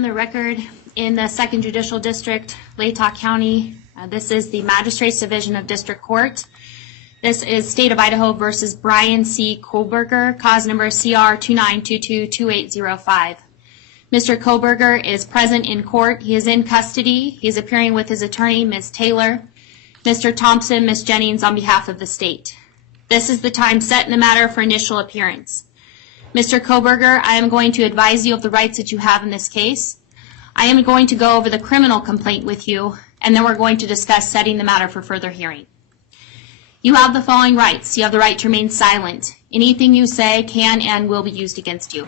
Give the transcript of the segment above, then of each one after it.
On the record in the 2nd Judicial District, Latah County. This is the Magistrates Division of District Court. This is State of Idaho versus Bryan C. Kohberger, cause number CR 29222805. Mr. Kohberger is present in court. He is in custody. He is appearing with his attorney, Ms. Taylor, Mr. Thompson, Ms. Jennings, on behalf of the state. This is the time set in the matter for initial appearance. Mr. Kohberger, I am going to advise you of the rights that you have in this case. I am going to go over the criminal complaint with you, and then we're going to discuss setting the matter for further hearing. You have the following rights. You have the right to remain silent. Anything you say can and will be used against you.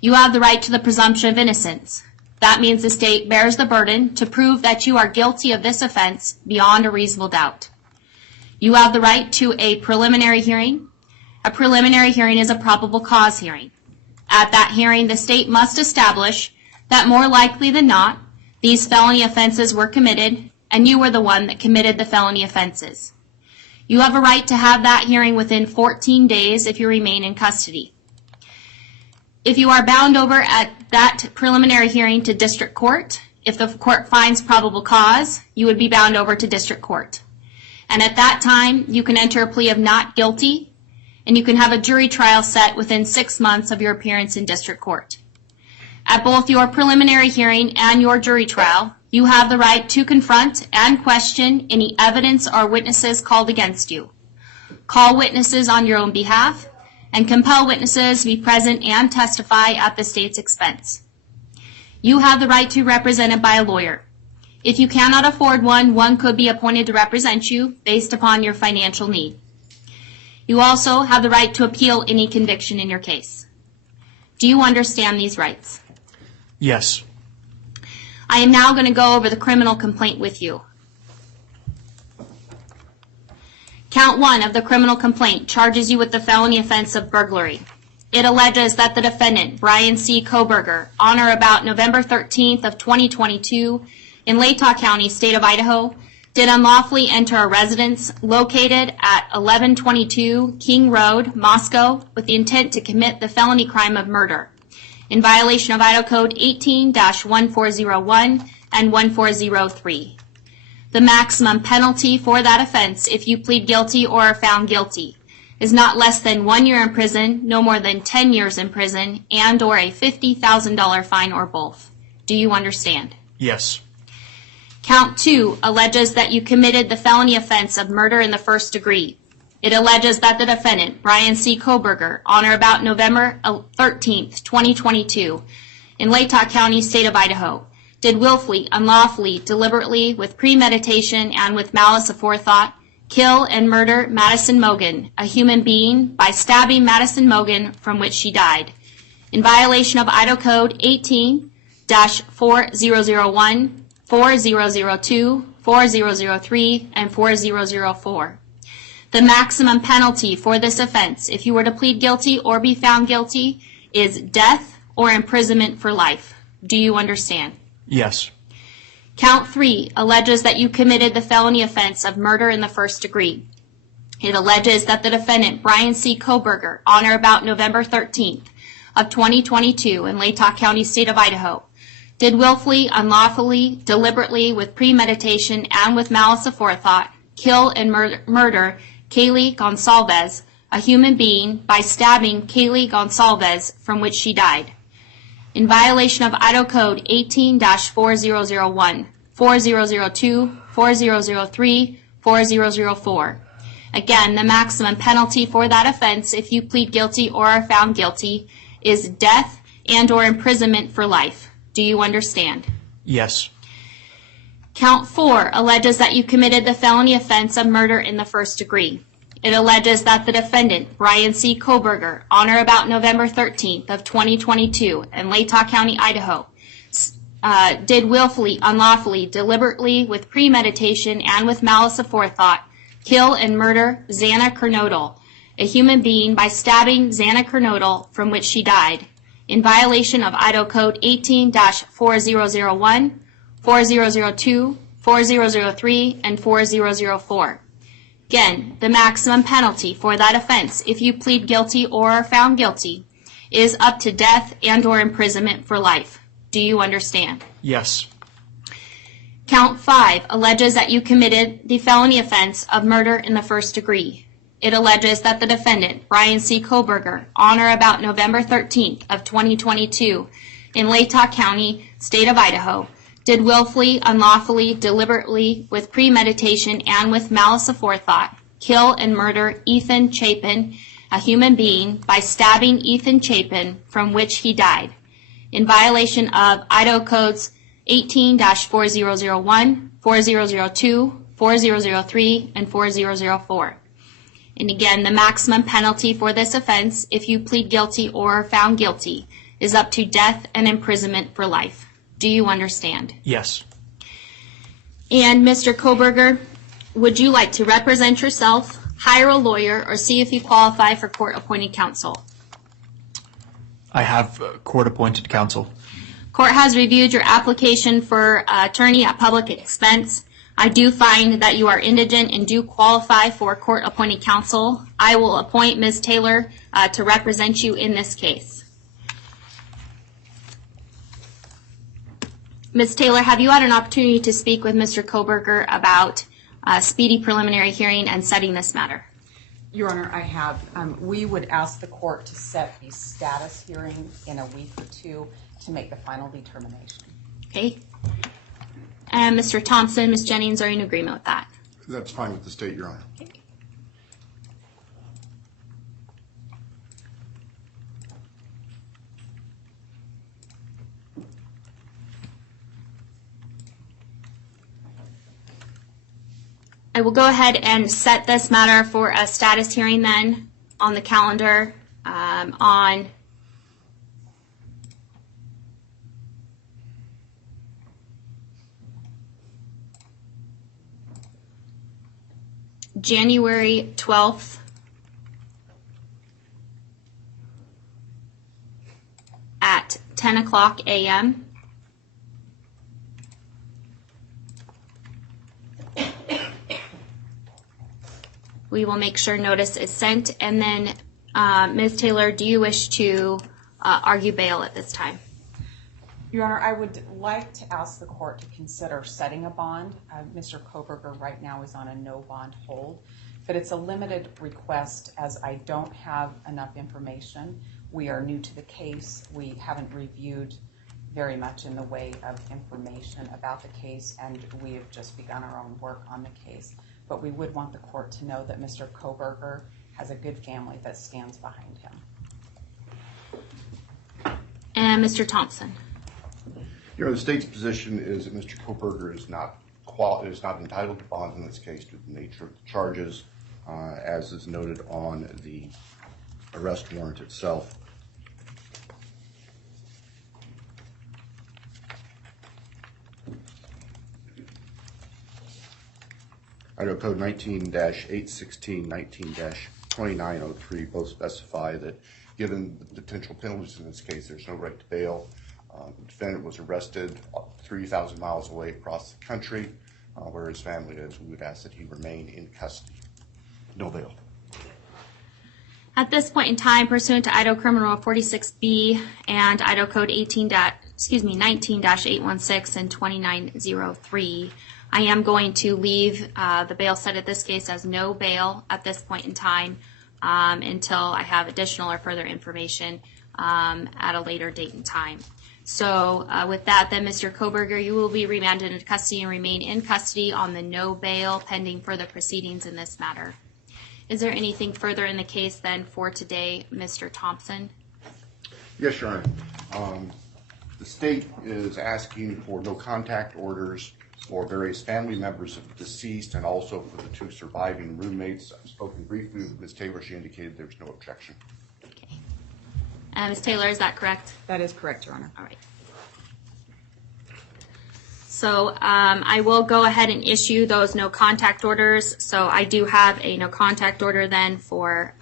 You have the right to the presumption of innocence. That means the state bears the burden to prove that you are guilty of this offense beyond a reasonable doubt. You have the right to a preliminary hearing. A preliminary hearing is a probable cause hearing. At that hearing, the state must establish that more likely than not, these felony offenses were committed, and you were the one that committed the felony offenses. You have a right to have that hearing within 14 days if you remain in custody. If you are bound over at that preliminary hearing to district court, if the court finds probable cause, you would be bound over to district court. And at that time, you can enter a plea of not guilty, and you can have a jury trial set within 6 months of your appearance in district court. At both your preliminary hearing and your jury trial, you have the right to confront and question any evidence or witnesses called against you. Call witnesses on your own behalf, and compel witnesses to be present and testify at the state's expense. You have the right to be represented by a lawyer. If you cannot afford one, one could be appointed to represent you based upon your financial need. You also have the right to appeal any conviction in your case. Do you understand these rights? Yes. I am now going to go over the criminal complaint with you. Count 1 of the criminal complaint charges you with the felony offense of burglary. It alleges that the defendant, Bryan C. Kohberger, on or about November 13th of 2022 in Latah County, State of Idaho, did unlawfully enter a residence located at 1122 King Road, Moscow, with the intent to commit the felony crime of murder, in violation of Idaho Code 18-1401 and 1403. The maximum penalty for that offense, if you plead guilty or are found guilty, is not less than 1 year in prison, no more than 10 years in prison, and or a $50,000 fine or both. Do you understand? Yes. Count 2 alleges that you committed the felony offense of murder in the first degree. It alleges that the defendant, Bryan C. Kohberger, on or about November 13th, 2022, in Latah County, State of Idaho, did willfully, unlawfully, deliberately, with premeditation, and with malice aforethought, kill and murder Madison Mogan, a human being, by stabbing Madison Mogan, from which she died, in violation of Idaho Code 18-4001, 4002, 4003, and 4004. The maximum penalty for this offense, if you were to plead guilty or be found guilty, is death or imprisonment for life. Do you understand? Yes. Count 3 alleges that you committed the felony offense of murder in the first degree. It alleges that the defendant, Bryan C. Kohberger, on or about November 13th of 2022 in Latah County, State of Idaho, did willfully, unlawfully, deliberately, with premeditation, and with malice aforethought, kill and murder Kaylee Gonsalves, a human being, by stabbing Kaylee Gonsalves, from which she died, in violation of Idaho Code 18-4001, 4002, 4003, 4004. Again, the maximum penalty for that offense, if you plead guilty or are found guilty, is death and or imprisonment for life. Do you understand? Yes. Count 4 alleges that you committed the felony offense of murder in the first degree. It alleges that the defendant, Bryan C. Kohberger, on or about November 13th of 2022 in Latah County, Idaho, did willfully, unlawfully, deliberately, with premeditation, and with malice aforethought, kill and murder Xana Kernodle, a human being, by stabbing Xana Kernodle, from which she died, in violation of Idaho Code 18-4001, 4002, 4003, and 4004. Again, the maximum penalty for that offense, if you plead guilty or are found guilty, is up to death and or imprisonment for life. Do you understand? Yes. Count 5 alleges that you committed the felony offense of murder in the first degree. It alleges that the defendant, Bryan C. Kohberger, on or about November 13th of 2022 in Latah County, state of Idaho, did willfully, unlawfully, deliberately, with premeditation, and with malice aforethought, kill and murder Ethan Chapin, a human being, by stabbing Ethan Chapin, from which he died, in violation of Idaho Codes 18-4001, 4002, 4003, and 4004. And again, the maximum penalty for this offense, if you plead guilty or are found guilty, is up to death and imprisonment for life. Do you understand? Yes. And Mr. Kohberger, would you like to represent yourself, hire a lawyer, or see if you qualify for court-appointed counsel? I have court-appointed counsel. Court has reviewed your application for attorney at public expense. I do find that you are indigent and do qualify for court-appointed counsel. I will appoint Ms. Taylor to represent you in this case. Ms. Taylor, have you had an opportunity to speak with Mr. Kohberger about speedy preliminary hearing and setting this matter? Your Honor, I have. We would ask the court to set a status hearing in a week or two to make the final determination. Okay. And Mr. Thompson, Ms. Jennings, are you in agreement with that? That's fine with the state, Your Honor. Okay. I will go ahead and set this matter for a status hearing then on the calendar on January 12th at 10 o'clock a.m. We will make sure notice is sent. And then, Ms. Taylor, do you wish to argue bail at this time? Your Honor, I would like to ask the court to consider setting a bond. Mr. Kohberger right now is on a no bond hold, but it's a limited request as I don't have enough information. We are new to the case. We haven't reviewed very much in the way of information about the case, and we have just begun our own work on the case. But we would want the court to know that Mr. Kohberger has a good family that stands behind him. And Mr. Thompson. Your Honor, the state's position is that Mr. Kohberger is not entitled to bond in this case due to the nature of the charges, as is noted on the arrest warrant itself. Idaho Code 19-816, 19-2903 both specify that given the potential penalties in this case, there's no right to bail. The defendant was arrested 3,000 miles away across the country, where his family is. We would ask that he remain in custody. No bail. At this point in time, pursuant to Idaho Criminal Law 46B and Idaho Code 19-816 and 2903, I am going to leave the bail set at this case as no bail at this point in time until I have additional or further information at a later date and time. So with that, then, Mr. Kohberger, you will be remanded into custody and remain in custody on the no bail pending further proceedings in this matter. Is there anything further in the case then for today, Mr. Thompson? Yes, Your Honor. The state is asking for no contact orders for various family members of the deceased and also for the two surviving roommates. I've spoken briefly with Ms. Taylor. She indicated there's no objection. Okay. Ms. Taylor, is that correct? That is correct, Your Honor. All right. So I will go ahead and issue those no contact orders. So I do have a no contact order then for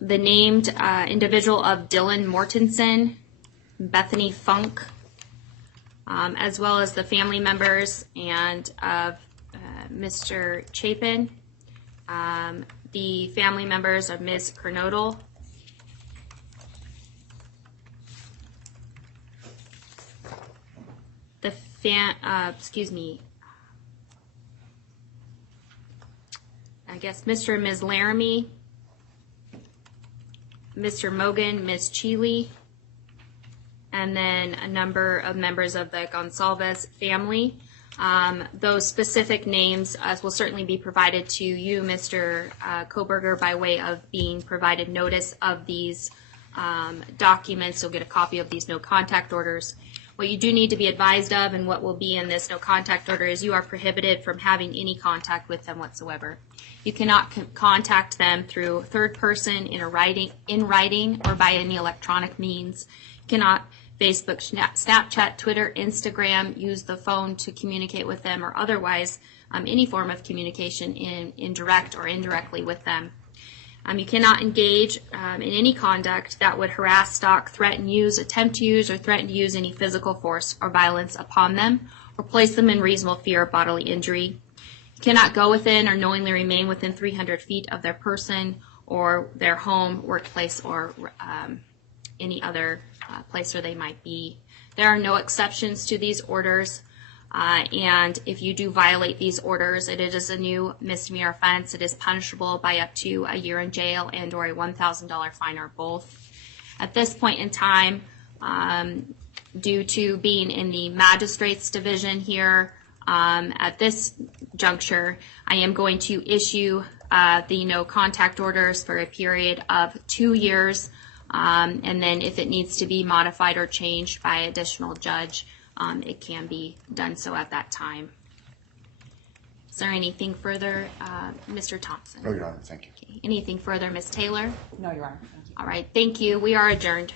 the named individual of Dylan Mortensen, Bethany Funk, as well as the family members and of Mr. Chapin, the family members of Ms. Kernodle, the I guess Mr. and Ms. Laramie, Mr. Mogan, Ms. Cheeley, and then a number of members of the Gonsalves family. Those specific names will certainly be provided to you, Mr. Kohberger, by way of being provided notice of these documents. You'll get a copy of these no contact orders. What you do need to be advised of, and what will be in this no contact order, is you are prohibited from having any contact with them whatsoever. You cannot contact them through third person, in writing, or by any electronic means. You cannot Facebook, Snapchat, Twitter, Instagram, use the phone to communicate with them, or otherwise any form of communication in direct or indirectly with them. You cannot engage in any conduct that would harass, stalk, threaten, use, attempt to use, or threaten to use any physical force or violence upon them, or place them in reasonable fear of bodily injury. You cannot go within or knowingly remain within 300 feet of their person or their home, workplace, or any other place where they might be. There are no exceptions to these orders, and if you do violate these orders, it is a new misdemeanor offense. It is punishable by up to a year in jail and or a $1,000 fine, or both. At this point in time, due to being in the magistrate's division here, at this juncture, I am going to issue the no contact orders for a period of 2 years, and then if it needs to be modified or changed by additional judge, it can be done so at that time. Is there anything further, Mr. Thompson? No, Your Honor, thank you. Okay. Anything further, Ms. Taylor? No, Your Honor, thank you. All right, thank you. We are adjourned.